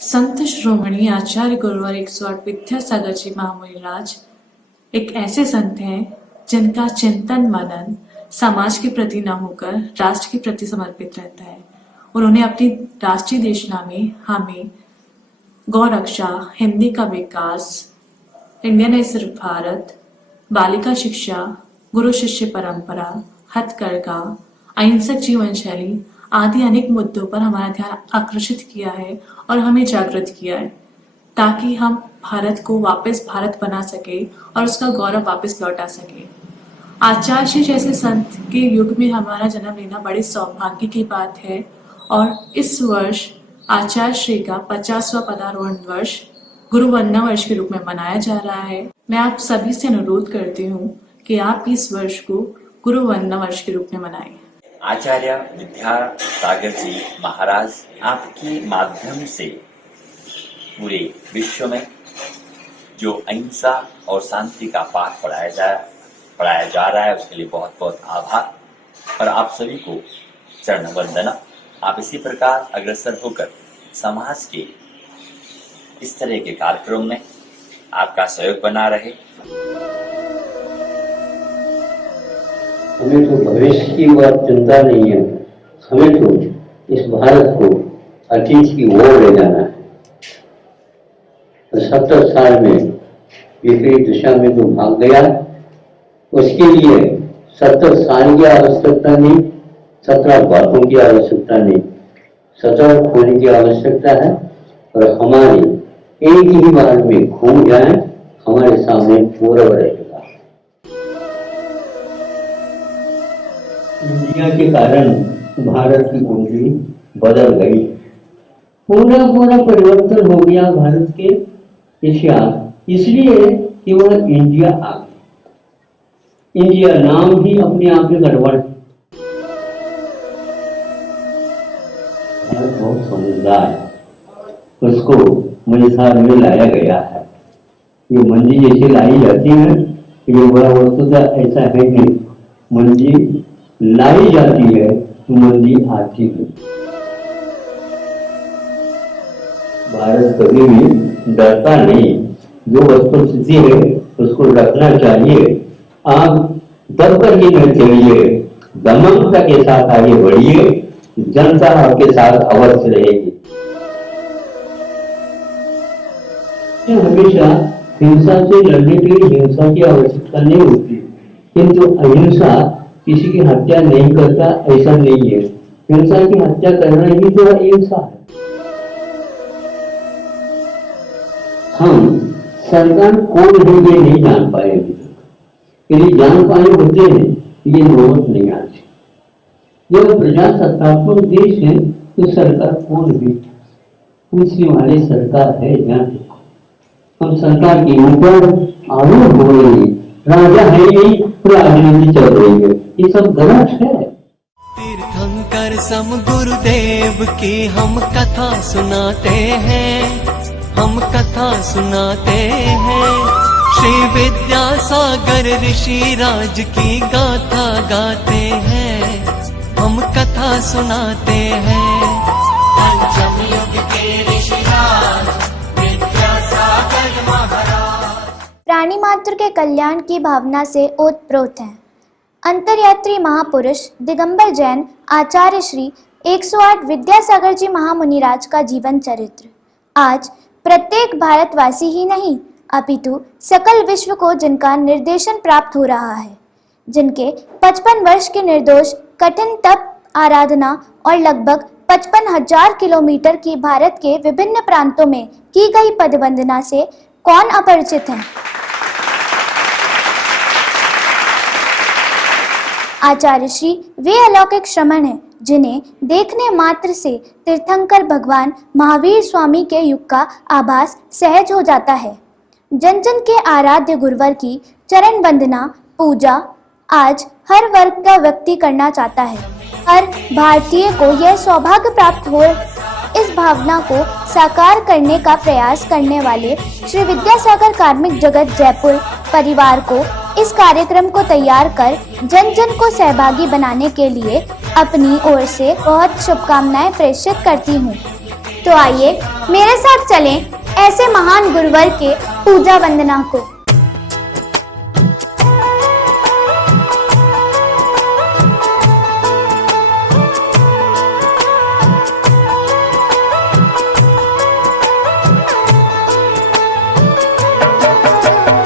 संत शिरोमणि आचार्य गुरुवर 108 विद्यासागर जी महामुनिराज एक ऐसे संत हैं जिनका चिंतन मनन समाज के प्रति न होकर राष्ट्र के प्रति समर्पित रहता है। उन्होंने अपनी राष्ट्रीय देशना में हमें गौ रक्षा, हिंदी का विकास, इंडियन सिर्फ भारत, बालिका शिक्षा, गुरु शिष्य परंपरा, हथकरघा, अहिंसक जीवन शैली आदि अनेक मुद्दों पर हमारा ध्यान आकर्षित किया है और हमें जागृत किया है, ताकि हम भारत को वापस भारत बना सके और उसका गौरव वापस लौटा सके। आचार्य श्री जैसे संत के युग में हमारा जन्म लेना बड़े सौभाग्य की बात है और इस वर्ष आचार्य श्री का 50वां पदारोहण वर्ष गुरु वंदना वर्ष के रूप में मनाया जा रहा है। मैं आप सभी से अनुरोध करती हूँ कि आप इस वर्ष को गुरु वंदना वर्ष के रूप में मनाएं। आचार्य विद्यासागर जी महाराज आपके माध्यम से पूरे विश्व में जो अहिंसा और शांति का पाठ पढ़ाया जा रहा है, उसके लिए बहुत बहुत आभार और आप सभी को चरण वंदना। आप इसी प्रकार अग्रसर होकर समाज के इस तरह के कार्यक्रम में आपका सहयोग बना रहे। हमें तो भविष्य की बात चिंता नहीं है, हमें तो इस भारत को अतीत की ओर ले जाना है। 70 साल में विपरीत दिशा में जो भाग गया, उसके लिए 70 साल की आवश्यकता नहीं, 17 बातों की आवश्यकता नहीं, 17 खोने की आवश्यकता है और हमारी एक ही बार में घूम जाए हमारे सामने पूरा रहेगा। इंडिया के कारण भारत की कुंडली बदल गई, पूरा परिवर्तन हो गया भारत के इतिहास, इसलिए कि वह इंडिया आ गया। इंडिया नाम ही अपने आप में गड़बड़। भारत बहुत समझदार है, उसको मंसार में लाया गया है। ये मंदी जैसे लाई जाती है, ये बड़ा वस्तुतः ऐसा है कि मंदी लाई जाती है तो मंदी आती है। भारत कभी भी डरता नहीं, जो वस्तुस्थिति है उसको रखना चाहिए। आप दब कर ही नहीं चलिए, दमनता के साथ आगे बढ़िए, जनता आपके साथ अवश्य रहेगी। हमेशा हिंसा से लड़ने के लिए हिंसा की आवश्यकता नहीं होती, किंतु अहिंसा किसी की हत्या नहीं करता ऐसा नहीं है। हिंसा की हत्या करना ही तो अहिंसा है। हम सरकार कौन है ये नहीं जान पाए अभी तक। यदि जान पाए होते हैं ये नौबत नहीं आती। जब प्रजासत्तात्मक देश है तो सरकार कौन है पूछने वाले सरकार है। जान हम सरकार के ऊपर आरोप हो रहे हैं, राजा है यही, राजनीति चल रही है, ये सब गलत है। तीर्थंकर सम गुरुदेव की हम कथा सुनाते हैं, हम कथा सुनाते हैं। श्री विद्यासागर ऋषि राज की गाथा गाते हैं, हम कथा सुनाते हैं। पंचम युग के ऋषि राज विद्यासागर महाराज प्राणी मात्र के कल्याण की भावना से ओतप्रोत हैं। अंतर्यात्री महापुरुष दिगंबर जैन आचार्य श्री 108 विद्यासागर जी महामुनिराज का जीवन चरित्र आज प्रत्येक भारतवासी ही नहीं अपितु सकल विश्व को जिनका निर्देशन प्राप्त हो रहा है, जिनके 55 वर्ष के निर्दोष कठिन तप, आराधना और लगभग 55,000 किलोमीटर की भारत के विभिन्न प्रांतों में की गई पदवंदना से कौन अपरिचित है। आचार्य श्री वे अलौकिक श्रमण हैं जिन्हें देखने मात्र से तीर्थंकर भगवान महावीर स्वामी के युग का आभास सहज हो जाता है। जन जन के आराध्य गुरुवर की चरण वंदना पूजा आज हर वर्ग का व्यक्ति करना चाहता है। हर भारतीय को यह सौभाग्य प्राप्त हो। इस भावना को साकार करने का प्रयास करने वाले श्री विद्यासागर कार्मिक जगत जयपुर परिवार को इस कार्यक्रम को तैयार कर जन जन को सहभागी बनाने के लिए अपनी ओर से बहुत शुभकामनाएं प्रेषित करती हूँ। तो आइए मेरे साथ चलें ऐसे महान गुरुवर के पूजा वंदना को।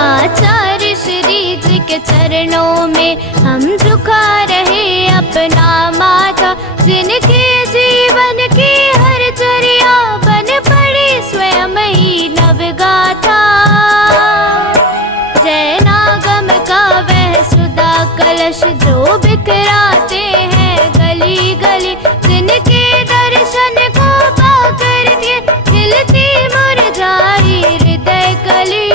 आचार्य श्री जी के चरणों में हम झुका रहे अपना माथा, जिनके जीवन की हर चर्या बन पड़ी स्वयं ही नवगाथा। जैनागम का वह सुधा कलश जो बिखराते हैं गली गली, जिनके दर्शन को पाकर के खिलती मुरझाई हृदय कली।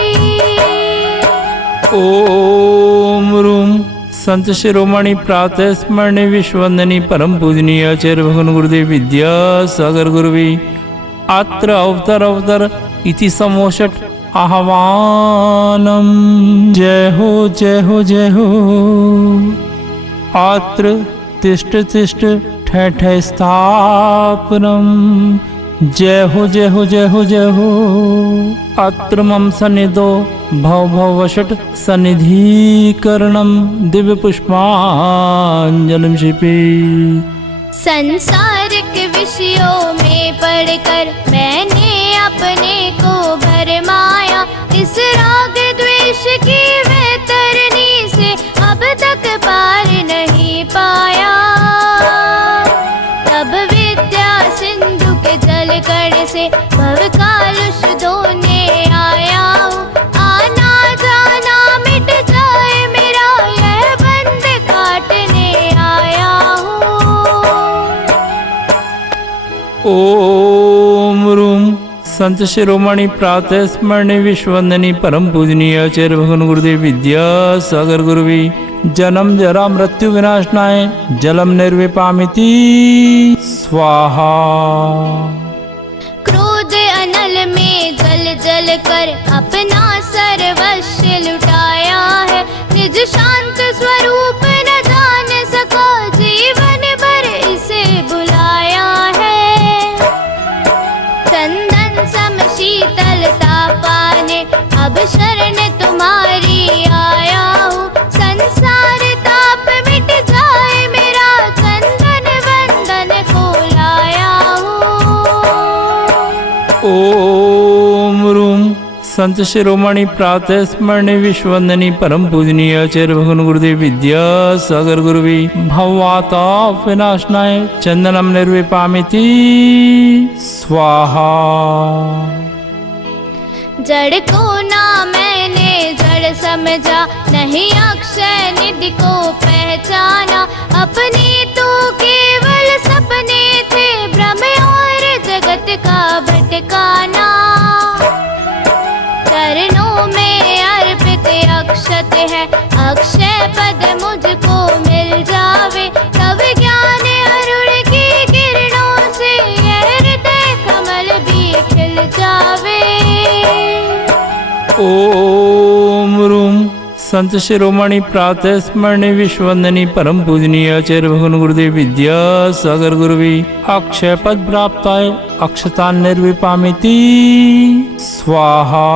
ओम रूम संत शिरोमणि प्रातः स्मरणी विश्ववंदनी परम पूजनीय आचार्य भगवान गुरुदेव विद्यासागर गुरुवी अत्र अवतर इति समोषट आह्वानम। जय हो जय हो जय हो। अत्र तिष्ठ तिष्ठ ठय ठय स्थापनम। जय हो जय हो जय हो जय हो। अत्र मम सन्निधो भव भव वषट सन्निधिकरणम दिव्य पुष्पांजलिम शिपे। संसारिक विषयों में पढ़कर मैंने अपने को भरमाया, इस राग द्वेष की वैतरणी से अब तक पार नहीं पाया। तब विद्या सिंधु के जल कण से भव कालुष धोने आया हूँ। आना जाना मिट जाए मेरा यह बंध काटने आया हूँ। ओम रूम संत शिरोमणि प्रातः स्मरणी विश्ववंदनी परम पूजनीय आचार्य भगवान गुरुदेव विद्यासागर गुरुवी जन्म जरा मृत्यु विनाशनाय जलम निर्विपामिति स्वाहा। क्रोध अनल में जल जल कर अपना सर्वस्व लुटाया है, निज शांत स्वरूप न जान सको जीवन भर इसे बुलाया है। चंदन सम शीतलता पाने अब शरण तुम्हारी आया हूँ। संसार ताप मिट जाए मेरा चंदन वंदन को लाया हूँ। ओम रूम संत शिरोमणि प्रातः स्मरणी विश्ववंदनी परम पूजनीय आचार्य भगवान गुरुदेव विद्यासागर गुरुवी भववाता विनाशनाय चंदनम निर्विपामिति स्वाहा। जड़ को ना मैंने जड़ समझा, नहीं अक्षय निधि को पहचाना। अपने तो केवल सपने थे भ्रम और जगत का भटकाना। चरणों में अर्पित अक्षत है, अक्षय पद मुझको मिल जावे। तब ज्ञान अरुण की किरणों से यह हृदय कमल भी खिल जावे। ओम रूम संत शिरोमणि प्रातः स्मरणी विश्ववंदनी परम पूजनीय आचार्य भगवान गुरुदेव विद्यासागर गुरुवी अक्षय पद प्राप्ताय अक्षता निर्विपामिति स्वाहा।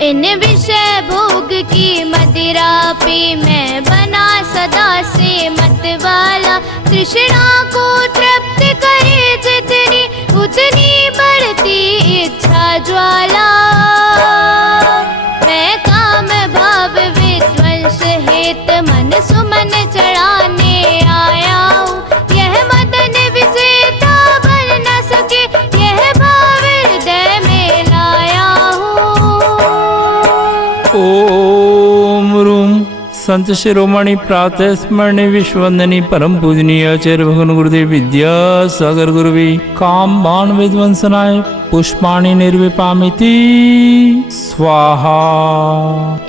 इन विषय भोग की मदिरा पी मैं बना सदा से मतवाला। तृष्णा को तृप्त करे जितनी उतनी बढ़ती इच्छा ज्वाला। मैं काम भाव विध्वंस हेत मन सुमन चढ़ाने आया हूँ। यह मदन विजेता बन न सके यह भाव हृदय में लाया हूँ। ओम रूम संत शिरोमणि प्रातः स्मरणी विश्ववंदनी परम पूजनीय आचार्य भगवान गुरुदेव विद्यासागर गुरुवी काम बाण विध्वंसनाय पुष्पाणि निर्विपामिति स्वाहा।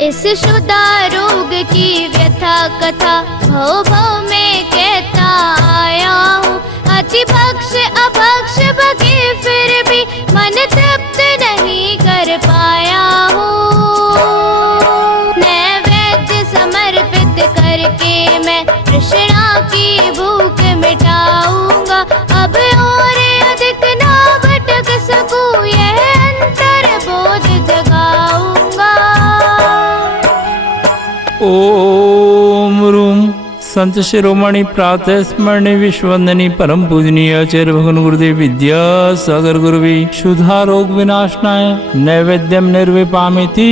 इस शुदा रोग की व्यथा कथा भव भव में कहता आया हूँ। अति भक्ष अभक्ष बगे फिर भी मन तृप्त नहीं कर पाया हूँ। नैवेद्य समर्पित करके मैं तृष्णा की भूख मिटाऊंगा। अब और अधिक ना ओम रूम संत शिरोमणि प्रातः स्मरणी विश्ववंदनी परम पूजनीय आचार्य भगवान गुरुदेव विद्यासागर गुरुवी शुद्धा रोग विनाशनाय नैवेद्यम निर्विपामिति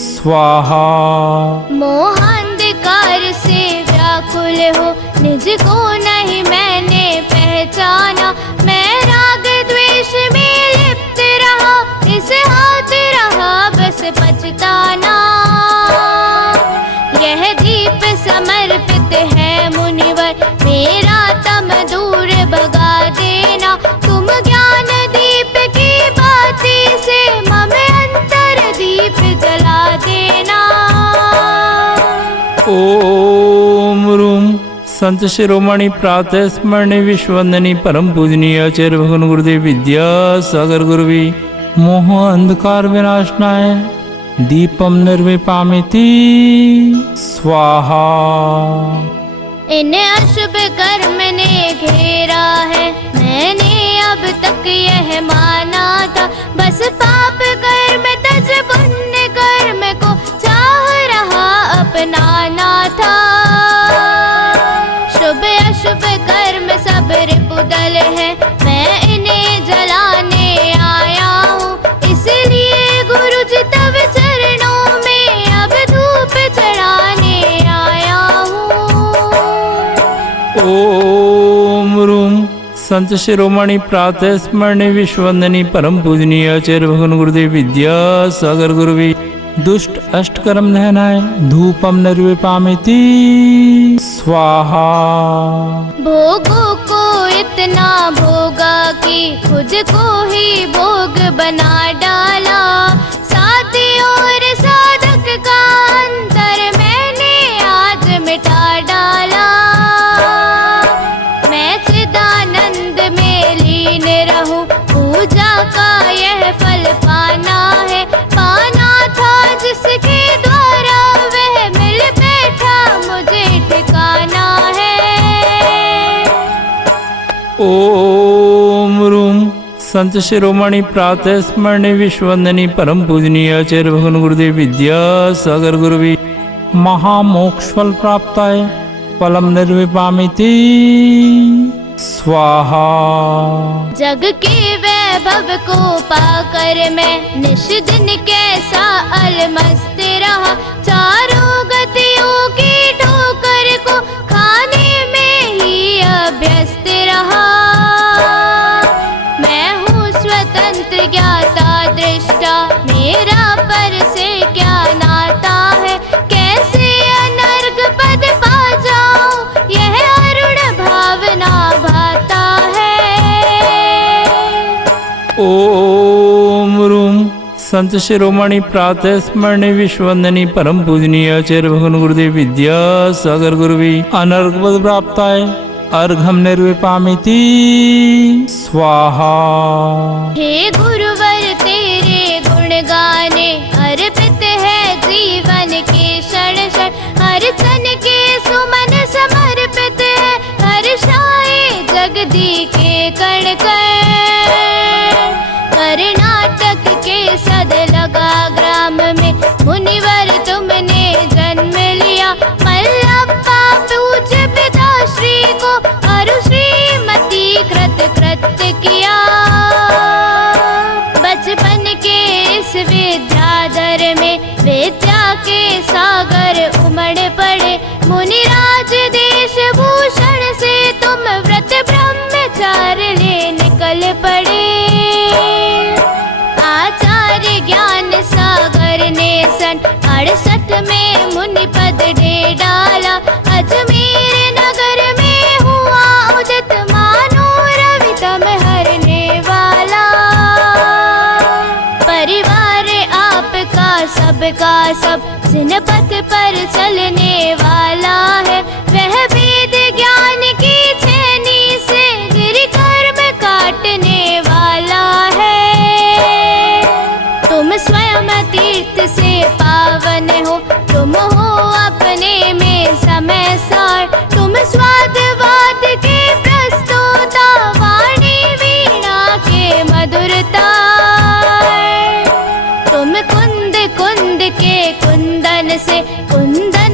स्वाहा। मोहांधकार से व्याकुल हो निज को नहीं मैंने पहचाना, मैं राग द्वेष में लिप्त रहा, इस हाथ रहा बस पछताना। यह दीप समर्पित है मुनिवर, मेरा तम दूर भगा देना। तुम ज्ञान दीप की बाती से मम अंतर दीप जला देना। ओम रूम संत शिरोमणि प्रातः स्मरणी विश्ववंदनी परम पूजनीय आचार्य भगवान गुरुदेव विद्यासागर गुरुवी मोह अंधकार विनाशनाय दीपम निर्विपामिति स्वाहा। इन अशुभ कर्म ने घेरा है, मैंने अब तक यह माना था। बस पाप कर्म तज पुण्य कर्म को चाह रहा अपनाना था। शुभ अशुभ कर्म सब रिपुदल है, मैं इन्हें जलाने आया हूँ। इसलिए गुरु जी तब चरणों में अब धूप चढ़ाने आया हूँ। ओम रूम संत शिरोमणि प्रातः स्मरणी विश्ववंदनी परम पूजनीय आचार्य भगवान गुरुदेव विद्यासागर गुरुवी दुष्ट अष्टकर्म नहनाय धूपम निर्विपामिति स्वाहा। भोगों को इतना भोगा कि खुद को ही भोग बना डाला। साथी और साधक का अंतर मैंने आज मिटा डाला। मैं चिदानंद में लीन रहूं, पूजा का यह फल पाना है। पाना था जिसके द्वारा वह मिल बैठा, मुझे ठिकाना है। ओम रूम संत शिरोमणि प्रातः स्मरणी विश्ववंदनी परम पूजनीय आचार्य भगवान गुरुदेव विद्यासागर गुरुवी महामोक्षफल प्राप्ताय फलम निर्विपामिति स्वाहा। जग के वैभव को पाकर मैं निश दिन कैसा अलमस्त रहा। चारों गतियों की ठोकर को खाने में ही अभ्यस्त रहा। मैं हूँ स्वतंत्र ज्ञाता दृष्टा, मेरा पर से क्या नाता है। कैसे अनर्ग पद पा जाऊं, यह अरुण भावना भाता है। ओम रूम संत शिरोमणि प्रातः स्मरणी विश्ववंदनी परम पूजनीय आचार्य भगवान गुरुदेव विद्यासागर गुरुवी अनर्ग पद प्राप्ताय अर्घम निर्विपामिति स्वाहा। हे गुरुवर तेरे गुण गाने अर्पित है जीवन के क्षण क्षण। हर क्षण के सुमन समर्पित है, हर शाये जगदी के कण कण। कर्नाटक के सद लगा ग्राम में मुनिवर तुमने जन्म लिया। मल्लप्पा पूज्य पिताश्री को अरु श्रीमती कृत कृत्य किया। बचपन के इस विद्याधर में विद्या के सागर उमड़ पड़े। मुनिराज देश भूषण से तुम व्रत ब्रह्मचार्य ले निकल पड़े। आचार्य ज्ञान सागर ने सन 68 में मुनि पद दे डाला। अजमेर नगर में हुआ उदित मानो रवि तम हरने वाला। परिवार आपका सबका सब जिन पथ पर चलने वाला है। वह वेद ज्ञान की छेनी से गिर कर्म काटने वाला है। तुम स्वयं तीर्थ से पावन हो, तुम हो अपने में समय सार। तुम स्वादवाद के प्रस्तोता, वाणी वीणा के मधुरता। तुम कुंद कुंद के कुंदन से कुंदन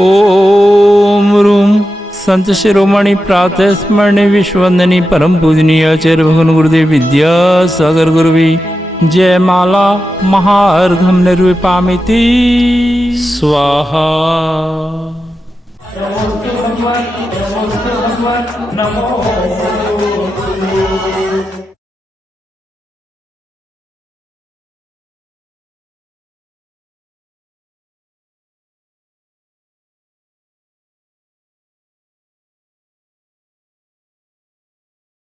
ओम रूम संत शिरोमणि प्रातः स्मरणी विश्ववंदनी परम पूजनीय आचार्य भगवान गुरुदेव विद्यासागर गुरुवी जय माला महार्घम निर्विपामिति स्वाहा। नमो